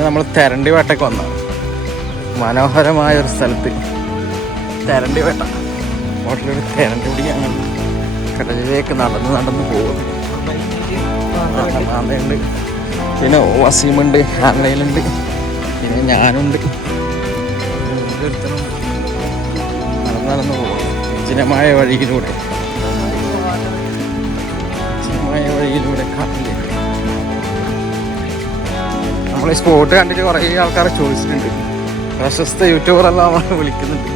ഇന്ന് നമ്മൾ തെരണ്ടി വേട്ടയ്ക്ക് വന്നു. മനോഹരമായ ഒരു സ്ഥലത്ത് തെരണ്ടി വേട്ട. ഹോട്ടലൊരു തെരണ്ടി പിടിക്കാൻ കടലിലേക്ക് നടന്ന് പോകുന്നു. ആന്തയുണ്ട്, പിന്നെ വസീമുണ്ട്, ആംഗ്ലയിലുണ്ട്, പിന്നെ ഞാനുണ്ട്. നടന്ന് പോകും വിജനമായ വഴിയിലൂടെ കാട്ടിലേക്ക്. നമ്മൾ ഈ സ്പോട്ട് കണ്ടിട്ട് കുറേ ആൾക്കാർ ചോദിച്ചിട്ടുണ്ട്. പ്രശസ്ത യൂട്യൂബറെല്ലാം നമ്മൾ വിളിക്കുന്നുണ്ട്.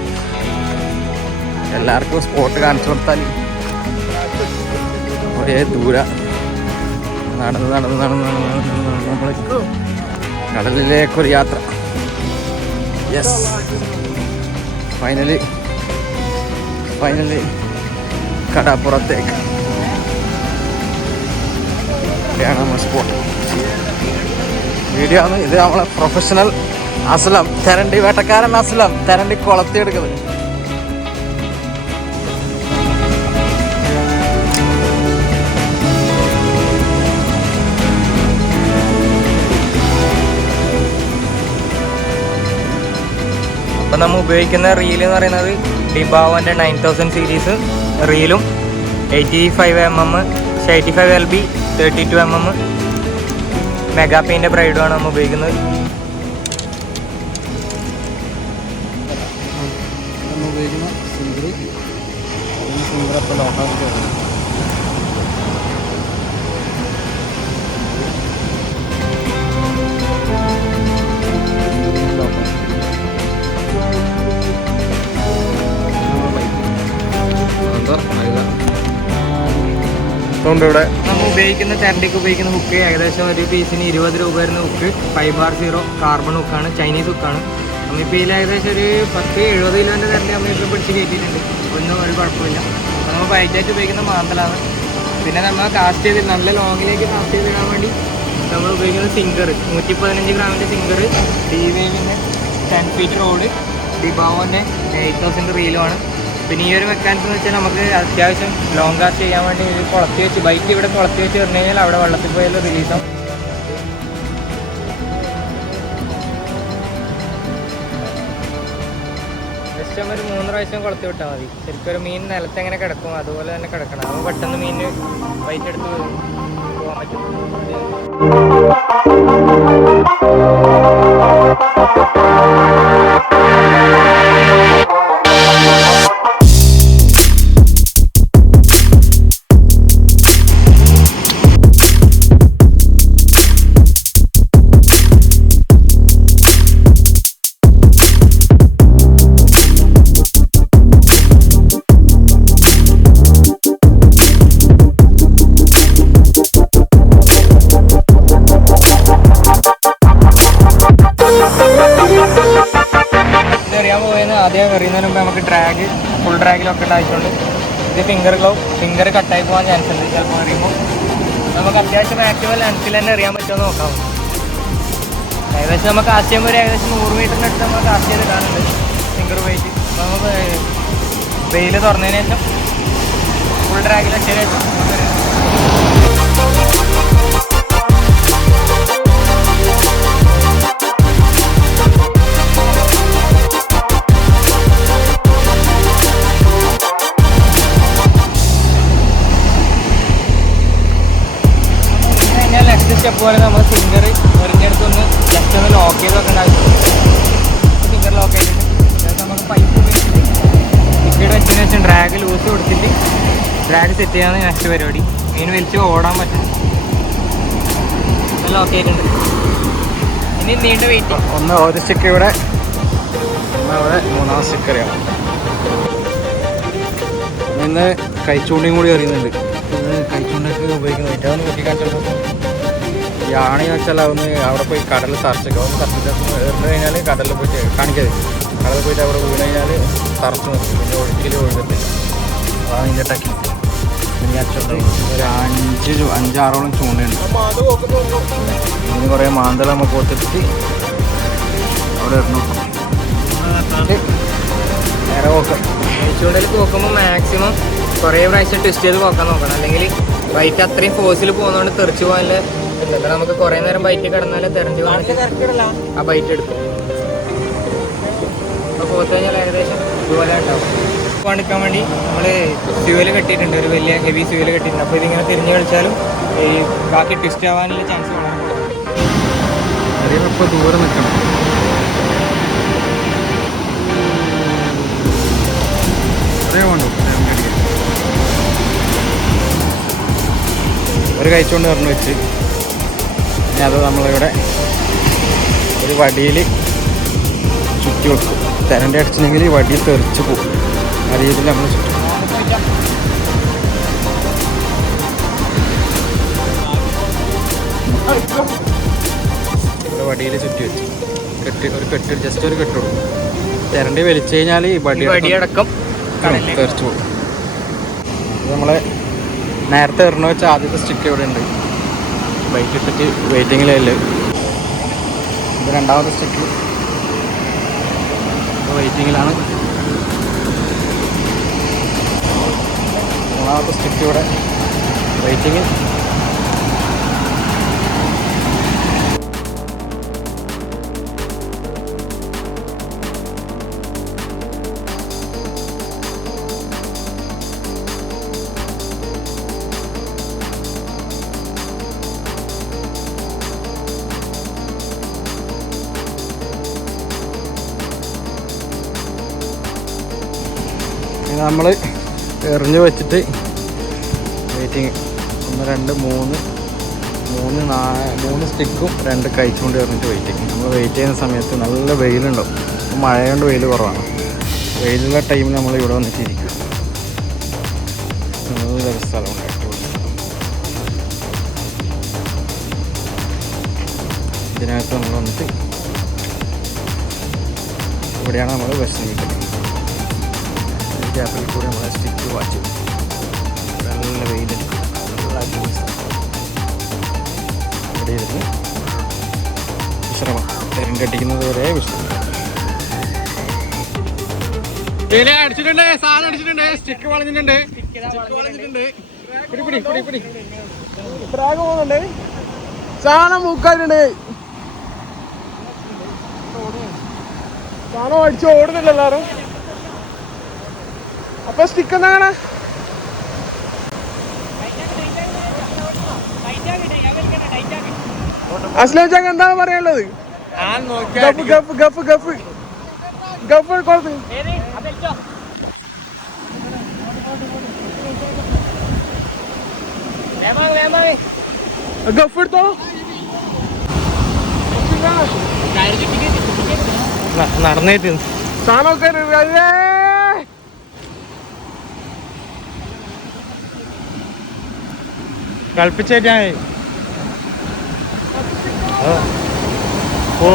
എല്ലാവർക്കും സ്പോട്ട് കാണിച്ചു കൊടുത്താൽ കുറേ ദൂരം നടന്ന് നമ്മൾ കടലിലേക്കൊരു യാത്ര. യെസ്, ഫൈനലി കടപ്പുറത്തേക്ക് നമ്മൾ സ്പോട്ട് വീഡിയോ ആണ് ഇത്. നമ്മളെ പ്രൊഫഷണൽ അസ്ലം, തെരണ്ടി വേട്ടക്കാരൻ അസ്ലം തെരണ്ടി കൊളത്തിയെടുക്കുന്നത്. അപ്പോൾ നമ്മൾ ഉപയോഗിക്കുന്ന റീൽ എന്ന് പറയുന്നത് ഡിബാവോൻ്റെ 9000 സീരീസ് റീലും 85mm 85LB 32mm മെഗാപീൻ്റെ ബ്രൈഡുമാണ് നമ്മൾ ഉപയോഗിക്കുന്നത്. ഇവിടെ നമ്മൾ ഉപയോഗിക്കുന്ന തെരണ്ടിക്ക് ഉപയോഗിക്കുന്ന ഹുക്ക് ഏകദേശം ഒരു പീസിന് 20 രൂപ വരുന്ന ഹുക്ക് 5/0 കാർബൺ ഹുക്കാണ്, ചൈനീസ് ഹുക്കാണ്. നമ്മളിപ്പോൾ ഇതിൽ ഏകദേശം ഒരു 10-70 കിലോൻ്റെ തെരണ്ടി നമ്മളിപ്പോൾ പിടിച്ച് കയറ്റിയിട്ടുണ്ട്. ഒന്നും ഒരു കുഴപ്പമില്ല. അപ്പോൾ നമ്മൾ ബൈറ്റായിട്ട് ഉപയോഗിക്കുന്ന മാന്തലാണ്. പിന്നെ നമ്മൾ കാസ്റ്റ് ചെയ്ത് നല്ല ലോങ്ങിലേക്ക് കാസ്റ്റ് ചെയ്തിടാൻ വേണ്ടി നമ്മൾ ഉപയോഗിക്കുന്ന സിംഗർ 115 ഗ്രാമിൻ്റെ സിംഗർ, D-Waveൻ്റെ 10 ഫീറ്റ് റോഡ്, ഡിബാവോൻ്റെ 8000 റീലുമാണ്. പിന്നെ ഈ ഒരു മെക്കാനിസം എന്ന് വെച്ചാൽ നമുക്ക് അത്യാവശ്യം ലോങ് കാസ്റ്റ് ചെയ്യാൻ വേണ്ടി ഇത് കുളത്തി വെച്ച് ബൈക്ക് ഇവിടെ കുളത്തി വെച്ച് പറഞ്ഞു കഴിഞ്ഞാൽ അവിടെ വെള്ളത്തിൽ പോയാൽ റിലീസാവും. ജസ്റ്റ് നമ്മൾ ഒരു 3 പ്രാവശ്യം കുളത്തി വിട്ടാൽ മതി. ശരിക്കും ഒരു മീൻ നിലത്ത് എങ്ങനെ കിടക്കും അതുപോലെ തന്നെ കിടക്കണം. അപ്പോൾ പെട്ടെന്ന് മീൻ ബൈറ്റ് എടുത്ത് പോകാൻ പറ്റും. ആദ്യം എറിയുന്നതിന് മുമ്പ് നമുക്ക് ഡ്രാഗ് ഫുൾ ഡ്രാഗിലൊക്കെ ഉണ്ടായിട്ടുണ്ട്. ഇത് ഫിംഗർ കട്ടായി പോകാൻ ചാൻസ് ഉണ്ട് ചിലപ്പോൾ എറിയുമ്പോൾ. നമുക്ക് അത്യാവശ്യം ആക്റ്റീവ് ലെൻസിൽ തന്നെ എറിയാൻ പറ്റുമെന്ന് നോക്കാം. ഏകദേശം നമുക്ക് കാസ്റ്റ് ചെയ്യുമ്പോൾ ഒരു ഏകദേശം 100 മീറ്ററിൻ്റെ അടുത്ത് നമ്മൾ കാസ്റ്റ് ചെയ്ത് കാണുന്നുണ്ട് ഫിംഗർ വെയിറ്റ്. അപ്പോൾ നമുക്ക് വെയിൽ തുറന്നതിന് ശേഷം ഫുൾ ഡ്രാഗിലൊക്കെ ശേഷം സ്റ്റെപ്പ് പോലെ നമ്മൾ ഫിംഗർ ഒരിഞ്ഞെടുത്തൊന്ന് ജസ്റ്റ് ഒന്ന് ലോക്ക് ചെയ്ത് വെക്കേണ്ട ആവശ്യമുണ്ട്. ഫിംഗർ ലോക്ക് ചെയ്തിട്ട് നമുക്ക് പൈപ്പ് ഉപയോഗിച്ചിട്ട് ലിക്വിഡ് വെച്ചതിന് ശേഷം ഡ്രാഗ് ലൂസ് കൊടുത്തിട്ട് ഡ്രാഗ് സെറ്റ് ചെയ്യാൻ നെക്സ്റ്റ് പരിപാടി. മീൻ വലിച്ച് ഓടാൻ പറ്റും. ലോക്ക് ചെയ്തിട്ടുണ്ട്. ഇനി നീണ്ട വെയിറ്റ് ഒരു സ്റ്റിക്ക് ഇവിടെ, മൂന്നാം സ്റ്റിക്ക് അറിയാം. ഇന്ന് കൈച്ചൂണ്ടിയും കൂടി അറിയുന്നുണ്ട്. ഇന്ന് കൈച്ചൂണ്ടൊക്കെ ഉപയോഗിക്കുന്നത് ഏറ്റവും നോക്കിക്കാണിച്ചപ്പോൾ ഈ ആണെന്ന് വെച്ചാൽ അതൊന്ന് അവിടെ പോയി കടലിൽ തറച്ചൊക്കെ ഒന്ന് തറച്ചിട്ട് എറിഞ്ഞു കഴിഞ്ഞാൽ കടലിൽ പോയിട്ട് കാണിക്കരുത്. കടലിൽ പോയിട്ട് അവിടെ വീണ് കഴിഞ്ഞാൽ തറച്ച് നോക്കും, പിന്നെ ഒഴുക്കിൽ ഒഴുകത്തില്ല. അതാണ് ഇതിൻ്റെ ടെക്നിക്ക്. പിന്നെ അച്ചോട്ട് ഒരു 5-6ഓളം ചൂണ്ടയുണ്ട്. ഇതിന് കുറേ മാന്തള നമുക്ക് കൊടുത്തിട്ട് അവിടെ ഇടണം. നേരെ പോക്കാം. ചൂണ്ടയിൽ പോക്കുമ്പോൾ മാക്സിമം കുറേ പ്രാവശ്യം ട്വിസ്റ്റ് ചെയ്ത് പോക്കാൻ നോക്കണം. അല്ലെങ്കിൽ വൈറ്റ് അത്രയും ഫോഴ്സിൽ പോകുന്നതുകൊണ്ട് തെറിച്ച് പോകാനുള്ള എടുത്തിട്ടില്ല. നമുക്ക് കുറെ നേരം ബൈറ്റ് കിടന്നാലും തെരഞ്ഞു ആ ബൈറ്റ് എടുക്കും. അപ്പോൾ പോത്ത് കഴിഞ്ഞാൽ ഏകദേശം ഇതുപോലെ ഉണ്ടാവും. പണിക്കാൻ വേണ്ടി നമ്മൾ ഫ്യൂവൽ കെട്ടിയിട്ടുണ്ട്, ഒരു വലിയ ഹെവി ഫ്യൂവൽ കെട്ടിയിട്ടുണ്ട്. അപ്പോൾ ഇതിങ്ങനെ തിരിഞ്ഞ് കളിച്ചാലും ഈ ബാക്കി ട്വിസ്റ്റ് ആവാനുള്ള ചാൻസ് വളരെ കൂടുതലാണ്. ഇപ്പോൾ ദൂരെ നിൽക്കണം. ഒരു കഴിച്ചുകൊണ്ട് പറഞ്ഞു വെച്ച് ഇനി അത് നമ്മളിവിടെ ഒരു വടിയിൽ ചുറ്റി വെക്കും. തെരൻ്റെ അടിച്ചില്ലെങ്കിൽ ഈ വടി തെറിച്ച് പോകും. ആ രീതിയിൽ നമ്മൾ ചുറ്റും. ഇവിടെ വടിയിൽ ചുറ്റി വെച്ചു ഒരു കെട്ട് ജസ്റ്റ് ഒരു കെട്ട് കൊടുക്കും. തെരണ്ടി വലിച്ചു കഴിഞ്ഞാൽ ഈ വടിയടക്കം തെറിച്ച് പോകും. നമ്മൾ നേരത്തെ എറിഞ്ഞു വെച്ച ആദ്യത്തെ സ്റ്റിക്ക് ഇവിടെ ഉണ്ട്. ബൈറ്റ് ഇട്ടിട്ട് വെയിറ്റിങ്ങിലല്ല. ഇത് രണ്ടാമത്തെ സ്റ്റിക്ക് വെയിറ്റിങ്ങിലാണ്. മൂന്നാമത്തെ സ്റ്റിക്ക് ഇവിടെ വെയിറ്റിങ്ങിൽ. നമ്മൾ എറിഞ്ഞ് വെച്ചിട്ട് വെയിറ്റിങ് 1 2 3 സ്റ്റിക്കും 2 കഴിച്ചുകൊണ്ട് എറിഞ്ഞിട്ട് വെയിറ്റിങ്. നമ്മൾ വെയിറ്റ് ചെയ്യുന്ന സമയത്ത് നല്ല വെയിലുണ്ടാവും. മഴ കൊണ്ട് വെയിൽ കുറവാണ്. വെയിലുള്ള ടൈമിൽ നമ്മൾ ഇവിടെ വന്നിട്ട് ഇരിക്കും. നല്ലൊരു സ്ഥലമുണ്ട്. ഇതിനകത്ത് നമ്മൾ വന്നിട്ട് ഇവിടെയാണ് നമ്മൾ വിശ്രമിക്കുന്നത്. ഗ്യാപ്പിൽ കൂടെ നമ്മളെ സ്റ്റിക്ക് വാച്ച് നല്ല വെയിലെടുക്കും. നല്ല ഇവിടെ ഇരുന്ന് വിശ്രമം. തെരൻ കെട്ടിക്കുന്നത് വരെ വിശ്രമം. അടിച്ചിട്ടുണ്ട്, സാധനം അടിച്ചിട്ടുണ്ട്, സ്റ്റിക്ക് വളഞ്ഞിട്ടുണ്ട്. പോകുന്നുണ്ട്, സാധനം മൂക്കാനുണ്ട്. സാധനം അടിച്ച് ഓടുന്നില്ല എല്ലാവരും. അപ്പൊ സ്റ്റിക്ക് എന്താണ് അസ്ലാം ചാക്ക് എന്താണ് പറയാനുള്ളത്? ഗഫ് ഗഫ് ഗഫ് ഗഫ് ഗഫ് കൊടുത്ത് ഗഫ് എടുത്തോ. നടന്നേറ്റ് സാധനമൊക്കെ കളിപ്പിച്ചേറ്റാ. ഓ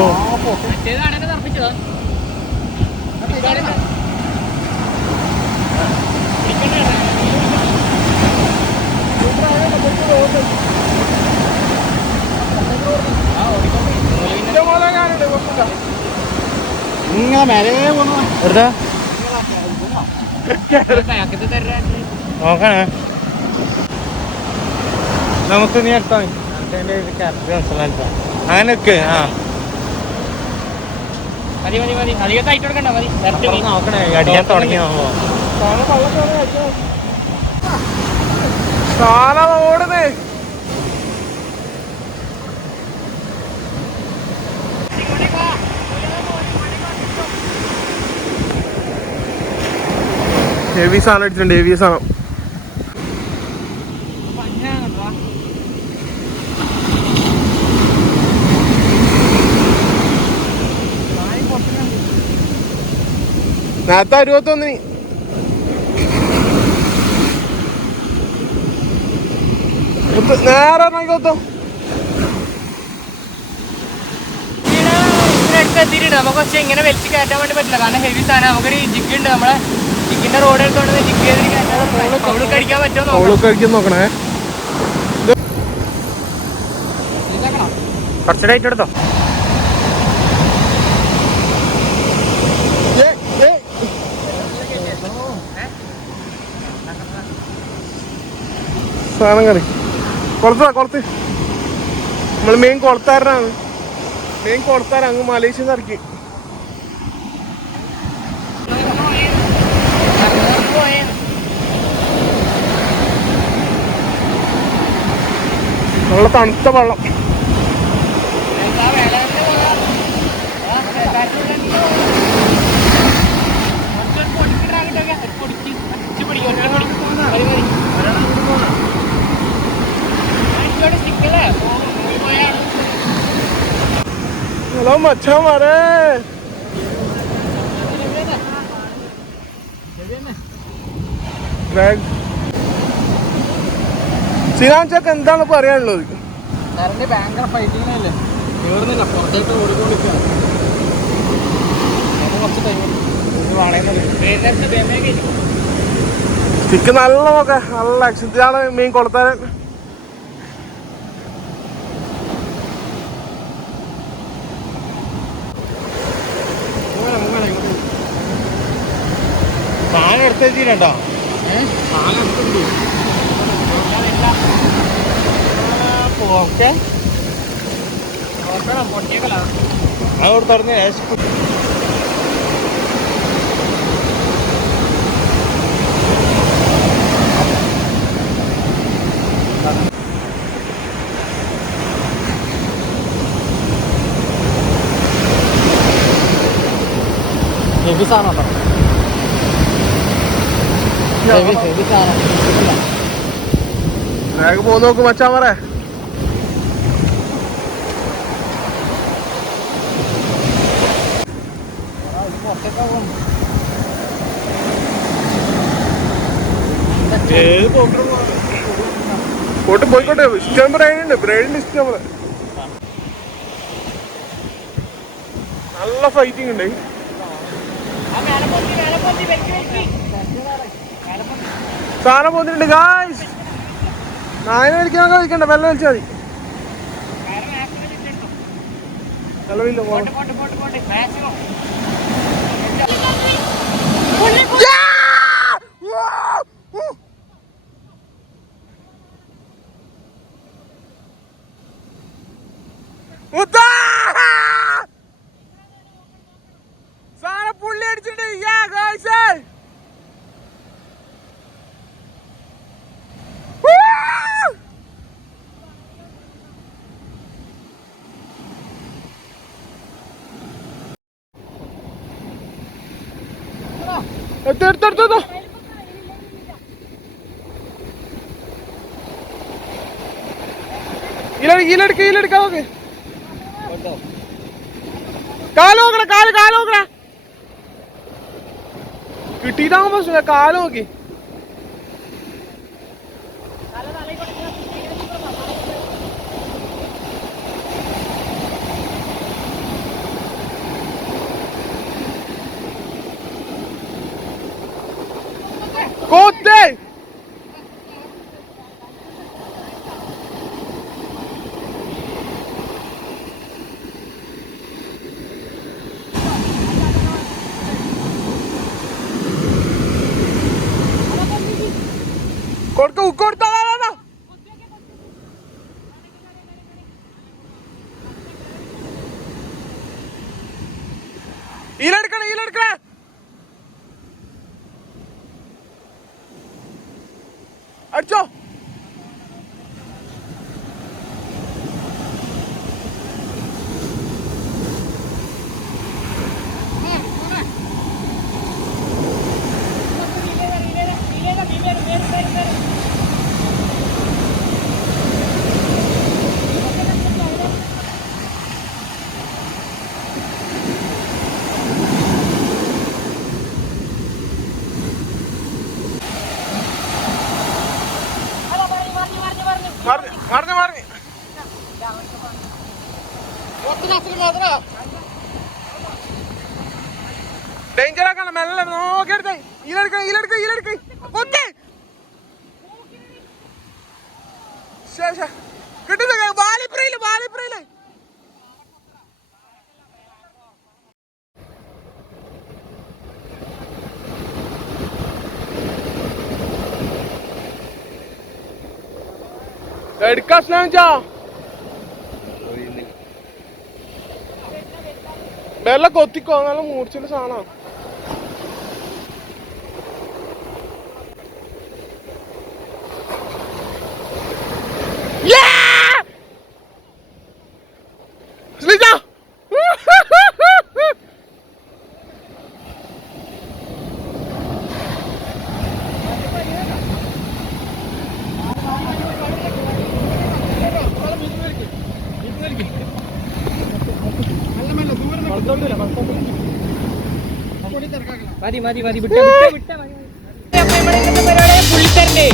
ഇങ്ങനെ മേലെ പോന്നു. വെറുതെ നോക്കണേ. നമുക്ക് നീ എടുത്താ അങ്ങനെ ഒക്കെ. ആ നോക്കണേ, അടിക്കാൻ തുടങ്ങി. ഓടുന്നേ ഹെവി സാധനം അടിച്ചിട്ടുണ്ട്. ഹെവി സാധനം നേരത്തെ 61 നേരെ കൊത്തോ. എത്തിയിട്ടുണ്ട്. നമുക്ക് പക്ഷേ ഇങ്ങനെ വലിച്ച് കയറ്റാൻ വേണ്ടി പറ്റില്ല, കാരണം ഹെവി സാധനം. നമുക്കൊരു ജിഗ് ഉണ്ട്, നമ്മളെ ജിഗിന്റെ റോഡ് എടുത്തോണ്ട് ജിഗ് ചെയ്ത് കഴിക്കാൻ പറ്റുമോ നോക്കണേ. കുറച്ച് ഡേറ്റ് എടുത്തോ. സാധനം കറി കുറച്ച് നമ്മൾ മെയിൻ കൊളത്താരനാണ്. മെയിൻ കൊളത്താര അങ്ങ് മലേഷ്യ ഇറക്കി. നല്ല തണുത്ത വെള്ളം. ഹലോ മച്ചാമാരെ, സിനാൻചക്ക് എന്താണ് പറയാനുള്ളത്? ഭയങ്കര ഫൈറ്റിങ്ങല്ലേ, കേറുന്നില്ല, പുറത്തേക്ക് ഓടിക്കൊണ്ടിരിക്കുകയാണ്. കുറച്ച് സ്റ്റിക്ക് നല്ല നോക്ക, നല്ല ഇതാണ് മീൻ കൊളുത്താരൻ. സാധനം എടുത്തേച്ചിട്ടോ, ഓക്കെ അതോട് തുറന്ന് ഹെവി സാധനം വേഗം പോ നോക്ക് മച്ചാമാരെ. പോട്ട് പോയിക്കോട്ടെ, ഇഷ്ടം ബ്രൈഡുണ്ട്, ബ്രൈഡിന്റെ ഇഷ്ടം പോലെ. നല്ല ഫൈറ്റിംഗ് ഉണ്ട്. സാധനം പോന്നിട്ടുണ്ട് ഗായ്സ്. നായനെ വലിക്കാൻ കളിക്കണ്ട, വെള്ളം വലിച്ചാൽ മതി. വെള്ളമില്ല സാധനം പുള്ളി അടിച്ചിട്ട് എടുത്തെടുത്തെടുത്തോ. ഈലെടുക്കാൻ നോക്ക്. കാല് നോക്കണ, കാല് നോക്കണ. കിട്ടിയിട്ടാകുമ്പോ കാല് നോക്കി. കോത്തേ കൊടുത്താ ഈലെടുക്കണേ. അടിച്ചോ. മറിഞ്ഞു ഡേഞ്ചർ ആക്കണം. മെല്ലെ നോക്കിയെടുത്തേ. ഈലെടുക്ക കുത്തി കിട്ടുന്ന വാലിപ്രയില് എടുക്കാൻ ശ്രമിച്ചാ എല്ലാം കൊത്തിക്കോ നല്ല മൂർച്ചന്റെ സാധനം. മതി മതി മതി വിട്ട വിട്ട വിട്ട മതി. പുള്ളിക്കാരൻ്റെ